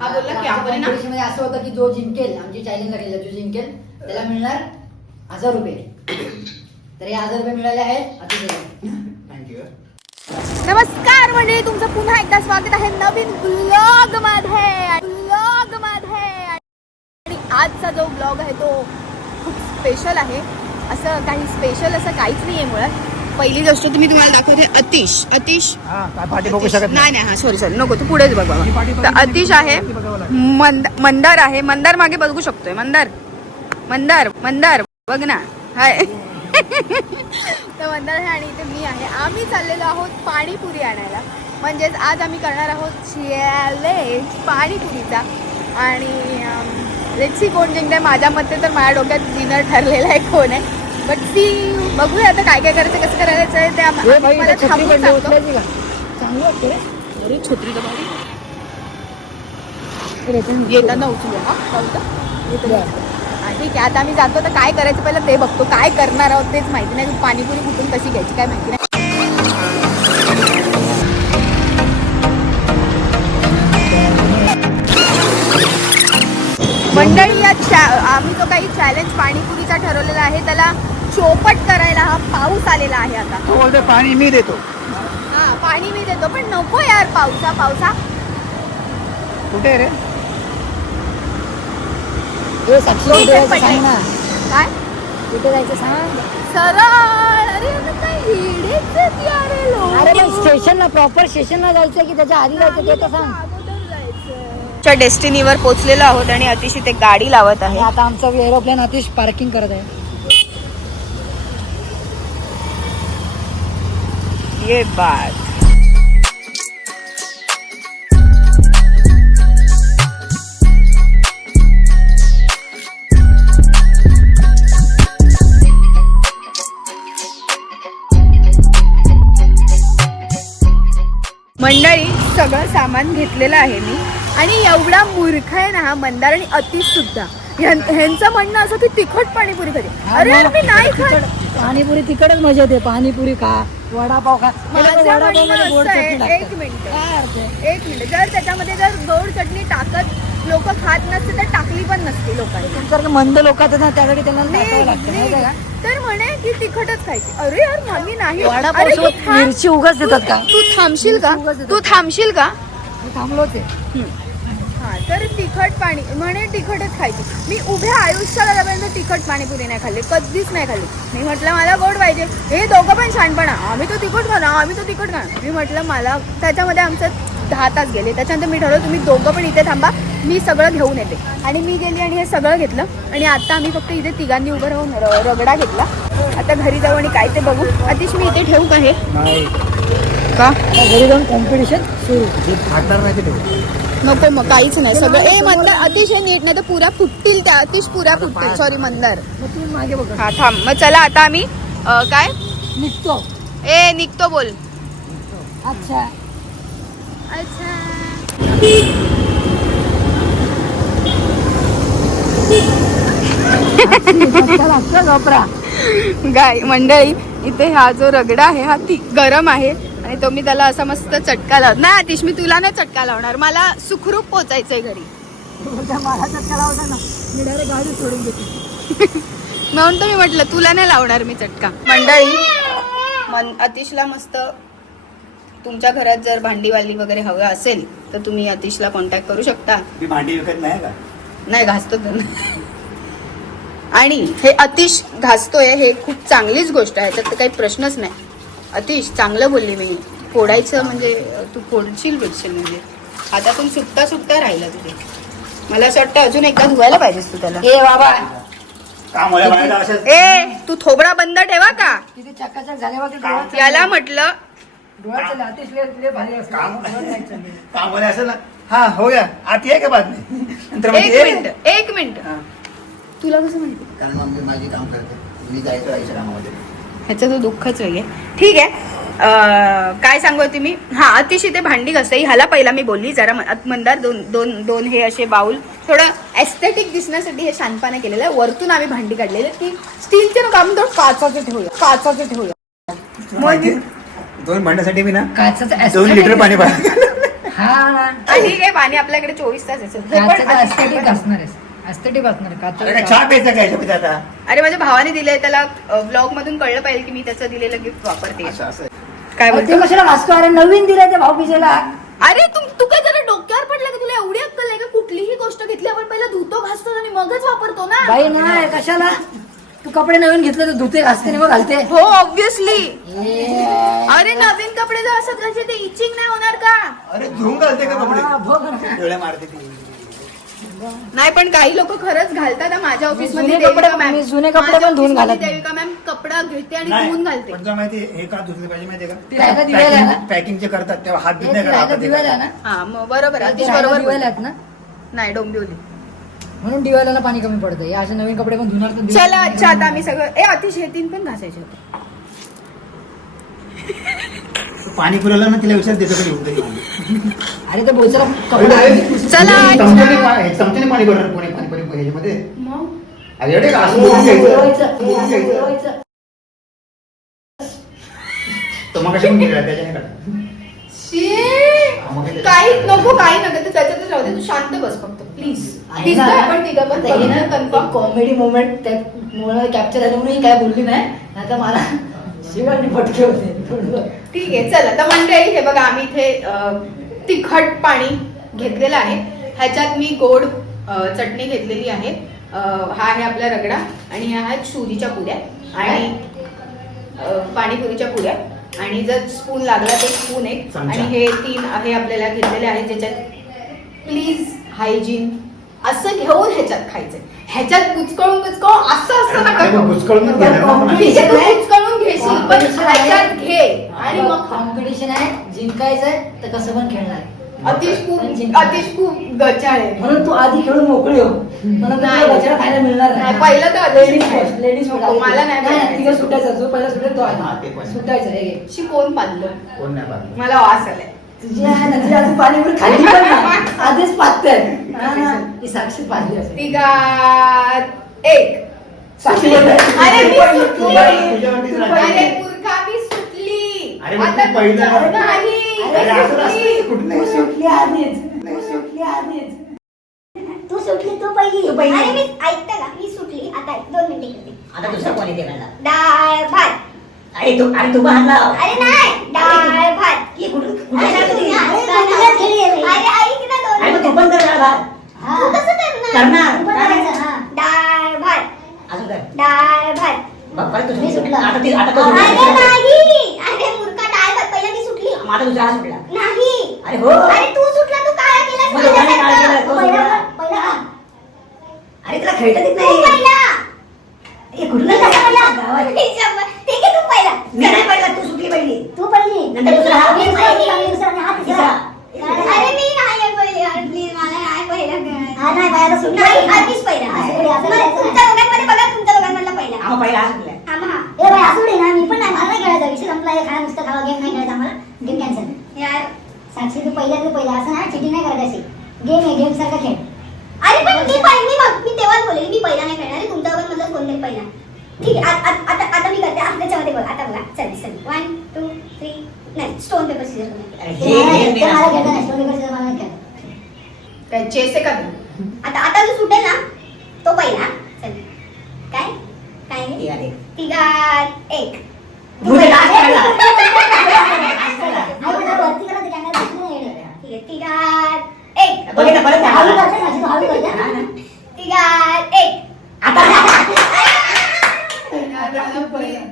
हा बोलला की आपण ना मध्ये असं होतं की जो जिंकेल आमची चॅलेंज जो जिंकेल त्याला मिळणार हजार रुपये. तर हे हजार रुपये मिळाले आहेत अतिशय थँक्यू नमस्कार म्हणजे तुमचं पुन्हा एकदा स्वागत आहे नवीन ब्लॉगमध्ये. ब्लॉगमध्ये. आणि आजचा जो ब्लॉग आहे तो खूप स्पेशल आहे. असं काही स्पेशल असं काहीच नाही आहे मुळात. पहिली गोष्ट तुम्ही तुम्हाला दाखवते अतिश. अतिश? हा काय पाठी बघू अतिश- शकत नाही. नाही हा सॉरी सॉरी नको तू पुढेच बघ बाबा. तर अतिश आहे. मंद मंदार आहे मंदार मागे बघू शकतोय. मंदार. मंदार मंदार. बघ ना. हाय. तर मंदार आहे आणि इथे मी आहे. आम्ही चाललेलो आहोत पाणीपुरी आणायला. म्हणजेच आज आम्ही करणार आहोत चॅलेंज पाणीपुरीचा. आणि लेट्सी कोण जिंकते माझ्या मते तर माझ्या डोक्यात विनर ठरलेला आहे कोण आहे. बट सी बघूया आता काय काय करायचं कसं करायचं आहे ते आम- ए भाई, मला थांबून सांगतो. चांगली वाटते रे. अरे छोत्री तर भारी. येताना उचलू हा. हा, ठीक आहे आता आम्ही जातो तर काय करायचं पहिलं ते बघतो काय करणार आहोत तेच माहिती नाही पाणीपुरी कुठून कशी घ्यायची काय माहिती नाही मंडळी या चा- आम्ही जो काही चॅलेंज पाणीपुरीचा ठरवलेला आहे त्याला चोपट करायला हा पाऊस आलेला आहे आता. तो बोलते पाणी मी देतो. हा पाणी मी देतो पण नको यार पावसा पावसा. कुठे आहे रे? ए, साक्षी कुठे जायचं सांग ना. काय? कुठे जायचं सांग? सरळ अरे आता काय येडेच आहेत यार हे लोक. अरे मग स्टेशनला प्रॉपर स्टेशनला जायचं की त्याच्या आधी जायचं ते तर सांग. च्या डेस्टिनीवर पोहोचलेलो आहोत आणि अतिशय ते गाडी लावत आणि आहे आता आमचा एरोप्लेन अतिश पार्किंग करत आहे. ये बात मंडळी सगळं सामान घेतलेलं आहे मी. आणि एवढा मूर्ख आहे ना हा मंदार आणि अतिश सुद्धा. ह्यां- ह्यांचं म्हणणं असं की तिखट पाणीपुरी खाते. अरे मी नाही खात. पाणीपुरी तिकडच मजा येते. पाणीपुरी खा. वडापाव खा. म्हणणं असं आहे टाकतात. एक मिनिट? एक मिनिट. जर त्याच्यामध्ये जर गोड चटणी टाकत लोक खात नसते तर टाकली पण नसते लोकांनी. मंद लोक आहेत ना त्यासाठी त्यांना टाकावं लागतं माहिती आहे का? तर म्हणे की तिखटच खायची. अरे यार मम्मी नाही. वडापाव अरे तू सोबत थांब. मिरची उगाच देतात का? तू थांबशील का. तू थांबशील का? मी थांबलोच आहे. तर तिखट पाणी म्हणे तिखटच खायची. मी उभ्या आयुष्यात आतापर्यंत तिखट पाणीपुरी नाही खाल्ली कधीच नाही खाल्ली. मी म्हटलं मला गोड पाहिजे. हे दोघं पण छानपणा. आम्ही तो तिखट खाणार आम्ही तो तिखट खाणार. मी म्हटलं मला त्याच्यामध्ये आमचं दहा तास गेले. त्याच्यानंतर मी ठरवलं तुम्ही दोघं पण इथे थांबा. मी सगळं घेऊन येते. आणि मी गेली आणि हे सगळं घेतलं. आणि आता आम्ही फक्त इथे तिघांनी उभं राहून रगडा घेतला. आता घरी जाऊ आणि काय ते बघू. अतिश मी इथे ठेवू का हे? का? घरी जाऊन कॉम्पिटिशन सुरू. जे फाटणार नाही ते ठेवू. नको मग काहीच नाही सगळं ए मंदार अतिशय नीट नाही तर पुऱ्या फुटतील त्या अतिश पुऱ्या फुटतील सॉरी मंदार. मग बघ. हा थांब मग चला आता आम्ही अ, काय? निघतो. ए निघतो बोल. अच्छा. अच्छा. गाय मंडळी इथे हा जो रगडा आहे हा ती गरम आहे. आणि तो मी त्याला असा मस्त चटका लावत नाही आतिश मी तुला नाही चटका लावणार. मला सुखरूप पोचायचंय घरी. मला चटका लावता ना मी डायरेक्ट गाडी सोडून देते. म्हणून मी म्हटलं तुला नाही लावणार मी चटका. मंडळी मन अतिशला मस्त तुमच्या घरात जर भांडीवाली वगैरे हवं असेल तर तुम्ही अतिशला कॉन्टॅक्ट करू शकता. मी भांडी विकत नाही का? नाही घासतो तर आणि हे अतिश घासतोय हे खूप चांगलीच गोष्ट आहे त्यात तर काही प्रश्नच नाही. अतिश चांगलं बोलली मी. फोडायचं म्हणजे तू फोडशील बिडशील म्हणजे. हातातून सुटता सुटता राहिला तुझे. मला असं वाटतं अजून एकदा धुवायला पाहिजेस तू त्याला. ए बाबा. ए तू थोबडा बंद ठेवा का? किती चकाचक झाले डोळ्यात याला म्हटलं लय- लय भारी असतं. काम. काम ना हा आती आहे का नंतर म्हणते, एक "ए." मिनिट एक मिनिट. हा. तुला कसं माहिती? कारण मग माझी काम करते. मी जायचं राहायचं कामामध्ये. ह्याचं तो दुःखच वेगळे. ठीक आहे. काय सांगू होती मी? हा अतिशय ते भांडी घासते ह्याला पहिला मी बोलली. जरा मंदार दोन दोन दोन हे असे बाउल थोडं एस्थेटिक दिसण्यासाठी हे शानपाने केलेलं आहे. वरतून आम्ही भांडी काढलेली की स्टीलचे नको आम्ही थोडं काचाचे ठेवूया. काचाचे ठेवूया. दोन भांड्यासाठी मी ना काचाचं दोन लिटर पाणी पाहिजे ठीक आहे. पाणी आपल्याकडे चोवीस तास असणार आहे. अरे काचेचं चहा प्यायचा काय याच्यामध्ये आता अरे माझ्या भावाने दिलंय त्याला ब्लॉग मधून कळलं पाहिजे की मी त्याचं दिलेलं गिफ्ट वापरते. असं असं काय ते बोलतो? कशाला वाचतो? अरे नवीन दिलं ते भाऊ बिजेला अरे तू तू काय जरा डोक्यावर पडलं का तुला? एवढी अक्कल आहे का? कुठलीही गोष्ट घेतली आपण पहिला धुतो घासतो आणि मगच वापरतो ना? बाई नाही कशाला? तू कपडे नवीन घेतले तर धुते घासते आणि मग घालते. हो ऑब्विसली ए, अरे नवीन कपडे जर असत कसे ते इचिंग नाही होणार का? अरे धुवून घालते का हा, कपडे? बघ ना. डोळे मारते ती. नाही पण काही लोक खरंच घालतात हा. माझ्या ऑफिस जुने मध्ये कपडे- देविका मॅम मी जुने कपडे माझ्या पण धुवून office मध्ये घालत नाही. देविका मॅम कपडा घेते आणि धुवून घालते पण तुला माहिती हे का धुतले पाहिजे माहितीये ती राहायला का आहे ना? पॅकिंग जे करतात तेव्हा हात धुत नाही आहे ना हा मग बरोबर राहायला बरोबर दिवाळी बोलली. आहेत ना नाही डोंबिवली म्हणून दिवाळीला पाणी कमी पडतं हे असे नवीन कपडे पण धुणार तर दिवाळीला चला पाणी अच्छा आता आम्ही सगळं ए अतिश हे तीन पण घासायचे होते पाणी पुरवलं ना तिला विचार देतो कधी होतं की नाही. अरे ते बोचरा कपडे चला. चमच्याने पाणी भरणार कोणी पाणी पाणी ह्याच्यामध्ये मग? अरे एवढे का असं बोलून असं घ्यायचं. फिरवायचं, बोलून असं घ्यायचं. फिरवायचं. तो मग कशा काही नको काही नको ते त्याच्यातच राहू दे. तू शांत बस फक्त प्लीज ना? आपण तिघं पण कन्फर्म कॉमेडी मोमेंट त्यात मुलं कॅप्चर झाले म्हणून ही काय बोलली नाही. आता मला शिवानी फटके होते. ठीक आहे चला. तर मंडळी हे बघा आम्ही इथे तिखट पाणी घेतलेलं आहे. ह्याच्यात मी गोड चटणी घेतलेली आहे. हा आहे आपला रगडा आणि ह्या आहेत शुरीच्या पुऱ्या आणि पाणीपुरीच्या पुऱ्या आणि जर स्पून लागला तर स्पून एक. आणि हे तीन आहे आपल्याला घेतलेले आहेत ज्याच्यात प्लीज हायजीन असं घेऊन ह्याच्यात खायचंय ह्याच्यात कुचकळून कुचकळून असं असं नका अरे मग घेणार ना आहे, तू कुचकळून घेशील पण आहे. ह्याच्यात घे आणि मग. कॉम्पिटिशन आहे जिंकायचंय तर कसं पण खेळणार अतिश पण खूप. अतिश खूप गचाळ आहे म्हणून तू आधी खेळून मोकळी हो म्हणून नाही. बचारा खायला मिळणार नाही, पहिलं तर लेडीज नाही. लेडीज नको, मला नाही. तिघं सुटायचं जो पहिला सुटेल तो हा, ते आधी पण. सुटायचं हे घे. शी कोण पाडलं कोण नाही. मला वास आलाय तुझी आहे ना तुझी अजून पाणीपुरी खाल्ली पण नाही. आधीच पाहते ही साक्षी पाहिली असेल. तिघात एक. साक्षी बोलते. अरे मी तुझ्या- सुटली. तुझ्यावरतीच राहते. अरे मूर्खा मी सुटली. अरे मग आता तू पहिलं- तुझं नाही. अरे मी असं सुटली. कुठं तू नाही. सुटली आधीच. तू सुटली आधीच. तू सुटली तू पहिली. तू पहिली. अरे मी ऐकते का मी सुटली. आता ऐक, दोन मिनिटे करते आता दुसरा कोणी डाळ भात. अरे तू अरे तू हात लाव. अरे नाही डाळ भात ये कुठं कुठं अरे आहे तू- तुझी? अरे अरे ऐक ना दोन अरे मग तू. पण कर डाळ भात तू कसं करणार. तू पण करायचं, हा. डाळ भात. अजून कर. डाळ भात. मग परत मी सुटला. आता ती आता तो अरे सुटला. नाही. अरे मूर्खा डाळ भात. पहिला मी सुटली. मग आता दुसरा हा सुटला. नाही. अरे हो. अरे तू सुटला तू काय केलास मग दोघांनी काय केलं? पहिल्यासारखं. तो पहिला सुटला. पहिला हा. अरे तुला खेळता येत तू नाही पहिला हे कुठून मी नाही कसा पहिला गावात. मी शंभर. ठीक आहे तू पहिला मी नाही पाहिला तू सुटली पहिली तू पहिली नंतर दुसरा हा. मी पहिली आणि दुसरा आणि हा तिसरा तिसरा. अरे मी नाही आहे पहिली यार प्लीज मला नाही पहिला हा नाही पहिला सुटला नाही आधीच पहिला मला तुमच्या दोघांमध्ये बघा तुमच्या दोघांमधला पहिला हा मग पहिला हा सुटला हा मग हा ए बाई असू दे ना मी पण नाही मला नाही खेळायचा विषय संपला हे खायला नुसतं खावा गेम नाही खेळायचा आम्हाला. गेम कॅन्सल यार साक्षी तू पहिला तू पहिला असं ना चिटिंग नाही करायची गेम आहे गेम सारखा खेळ. अरे पण मी पहिली मी बघ मी तेव्हाच बोलले मी पहिला नाही खेळणार आणि तुमच्या दोघांमधला कोणतरी पहिला. ठीक आहे आ- आ- आता आता मी करते. आता त्याच्यामध्ये बघ आता बघा चल चल. वन टू थ्री नाही स्टोन पेपर सिजर मला खेळता नाही स्टोन पेपर सिजर मला नाही काय चेस आहे का तू? आता आता जो सुटेल ना तो पहिला. चल. काय? काय. तिघात एक. मुझे मला एक बघितलं, परत. हळू करते ना, हळू करते हा ना. ना. तिघात एक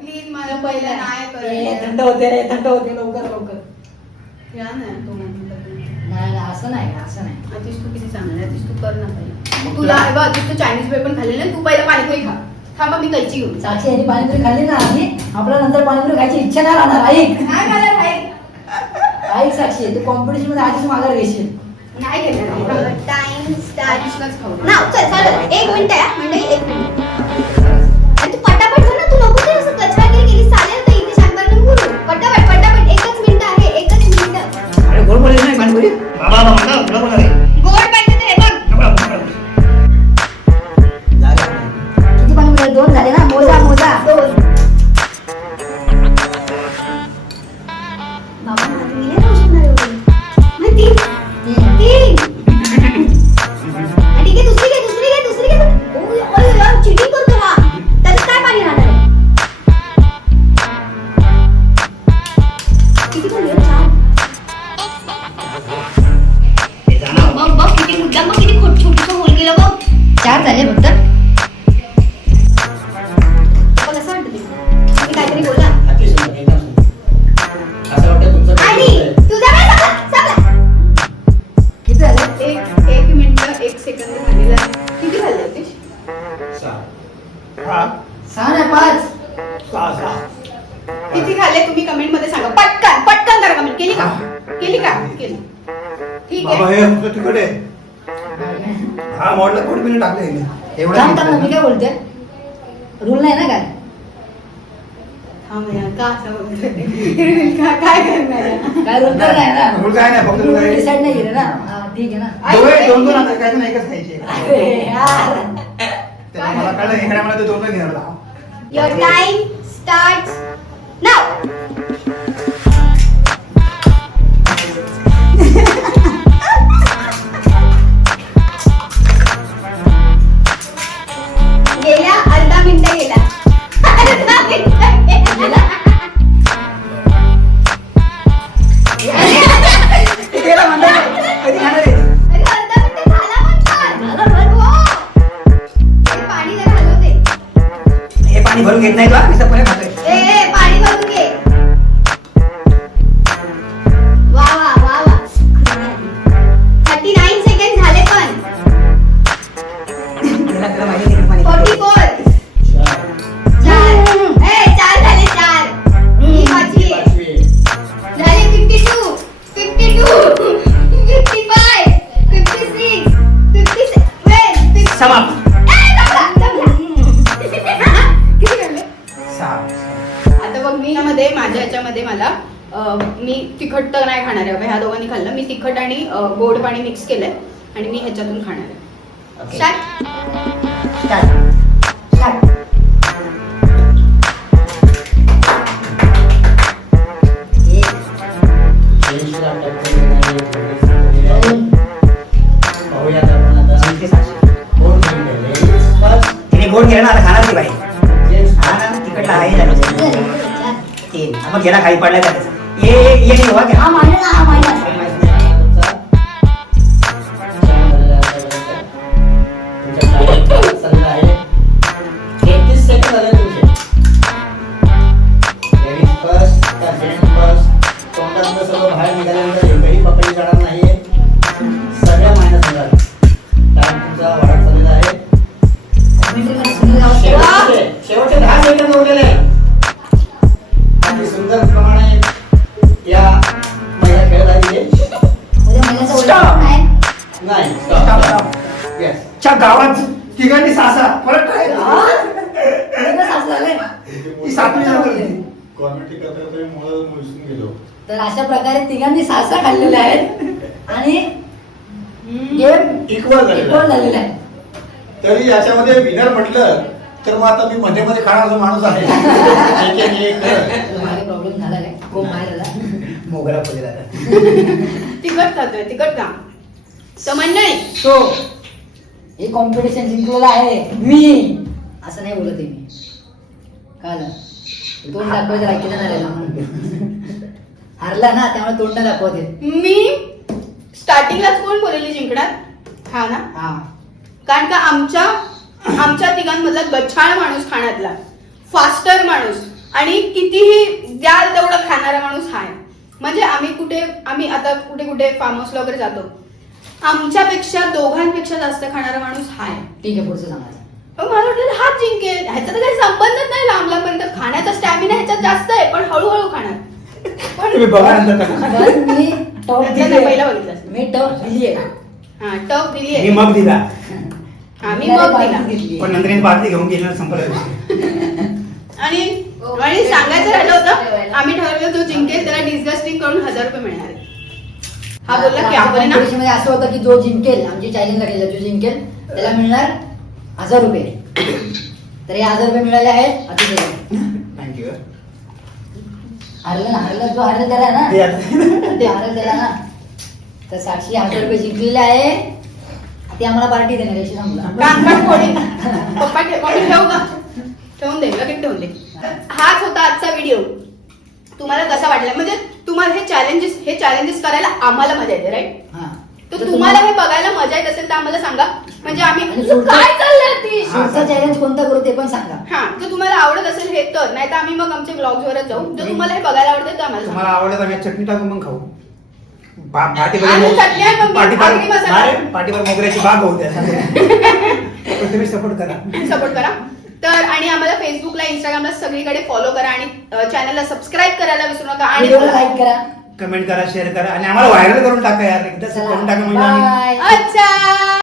प्लीज पहिलं नाही ए, करायचं. थंड होते रे थंड होते लवकर लवकर या ना, तो म्हणतो तर. नाही नाही, असं नाही असं नाही तू किती चांगला आहे तू कर ना पहिला तुला हे बघ तू चायनीज वेळ पण खाल्लेलं तू पहिला पाणीपुरी खा थांबा मी कैची घेऊन साक्षी यांनी पाणीपुरी खाल्ली ना आधी आपल्या नंतर पाणीपुरी खायची इच्छा नाही राहणार ऐक ऐक साक्षी तू कॉम्पिटिशनमध्ये आधीच माघार घेशील. नाही घेणार टाइम स्टार्ट अतिशलाच खाऊ नाव चल चालेल. एक मिनिट आहे म्हणजे एक मिनिट. तू पटापट कर ना तू नको ते असं कचरागिरी केली चालेल तर इथे शांतपणे नको बोलू. पटापट पटापट. एकच मिनिट आहे एकच मिनिट. अरे गोड बोलायचं नाही पाणीपुरी बाबा बाबा बोला रे. बिल टाकलं? एवढं थांब थांब मी. काय बोलते रूल नाही ना काय हा म्हणजे का असं बोलतोय का- काय करणार आहे? काय रूल तर नाही ना Rule काय नाही, फक्त डिसाईड नाही केलं ना हा, ठीक आहे ना दोघे दोन दोन आता काय तर एकच खायचे अरे यार. त्याला मला कळलं इकडे मला ते दोन दोन घेणार होता. Your time starts खाली पडलाय त्याचा ये ये हा मांडला हा मांडला सातवी मला विसरून गेलो. तर अशा प्रकारे तिघांनी सासा खाल्लेले आहेत. आणि गेम इक्वल इक्वल आहे. झालेला आहे. तरी याच्यामध्ये विनर म्हटलं तर मग आता मी मध्ये मध्ये खाणारा माणूस आहे. प्रॉब्लेम झाला काय खूप बाहेर झाला मोगरा आता. तिखट खातोय तिखट का तर मंडळी सो हे कॉम्पिटिशन जिंकलेलं आहे. मी. असं नाही बोलत आहे मी. काल तोंड दाखवायचं राखीचं नाही राहिलं म्हणून हारला ना त्यामुळे तोंड दाखवते. मी? स्टार्टिंगलाच कोण बोललेली जिंकणार? हा ना? हा. कारण का आमच्या आमच्या तिघांमधला गछाळ माणूस खाण्यातला फास्टर माणूस आणि कितीही द्याल तेवढं खाणारा माणूस हा आहे. म्हणजे आम्ही कुठे आम्ही आता कुठे कुठे फार्म हाऊसला वगैरे जातो. आमच्यापेक्षा दोघांपेक्षा जास्त खाणारा माणूस हा आहे. ठीक आहे पुढचं सांगायचं. पण मला वाटलं हाच जिंकेल ह्याचा तर काही संबंधच नाही लांब लांबपर्यंत खाण्याचा स्टॅमिना ह्याच्यात जास्त आहे पण हळूहळू खाणार. पण तुम्ही बघा नंतर का. पण मी टॉप. मी टॉप दिली आहे हा टफ दिली मी आहे मग दिला. हा मी मग दिला. पण नंतर घेऊन गेला संपलं आणि आणि सांगायचं राहिलं होतं आम्ही ठरवलं जो जिंकेल त्याला डिस्गस्टिंग करून हजार रुपये मिळणार. हा बोलला की आपण ना मध्ये असं होतं की जो जिंकेल आमची चॅलेंज लागेल जो जिंकेल त्याला मिळणार हजार रुपये. तर हे हजार रुपये मिळाले आहेत अतिशय थँक्यू हरलं ना हरलं जो हरलं त्याला ना. ते हरलं. त्याला ना. तर साक्षी हजार रुपये जिंकलेले आहे. ती आम्हाला पार्टी देणार याची सांगू पप्पा ठेव मम्मी ठेवू का ठेवून दे लगेच ठेवून दे. हाच होता आजचा व्हिडिओ तुम्हाला कसा वाटला? म्हणजे तुम्हाला हे चॅलेंजेस हे चॅलेंजेस करायला आम्हाला मजा येते राईट हा. तर तुम्हाला हे बघायला मजा येत असेल तर आम्हाला सांगा. म्हणजे आम्ही पुढचं- काय चाललंय अतिश? पुढचं चॅलेंज कोणतं करू ते पण सांगा. हा तर तुम्हाला आवडत असेल हे तर नाही तर आम्ही मग आमच्या ब्लॉग वरच जाऊ. जर तुम्हाला हे बघायला आवडतं तर आम्हाला तुम्हाला सांगा. आवडत आम्ही चटणी टाकून मग खाऊ. पाठीवर चटणी आणि मग मसाला. अरे, मोगऱ्याची बाग होऊ द्या. पण तुम्ही सपोर्ट करा. सपोर्ट करा. तर आणि आम्हाला फेसबुकला इंस्टाग्रामला सगळीकडे फॉलो करा आणि चॅनलला सबस्क्राईब करायला विसरू नका. आणि लाईक करा. कमेंट करा शेअर करा. आणि आम्हाला व्हायरल करून टाका यार. एकदा करून टाका म्हणजे आम्ही अच्छा!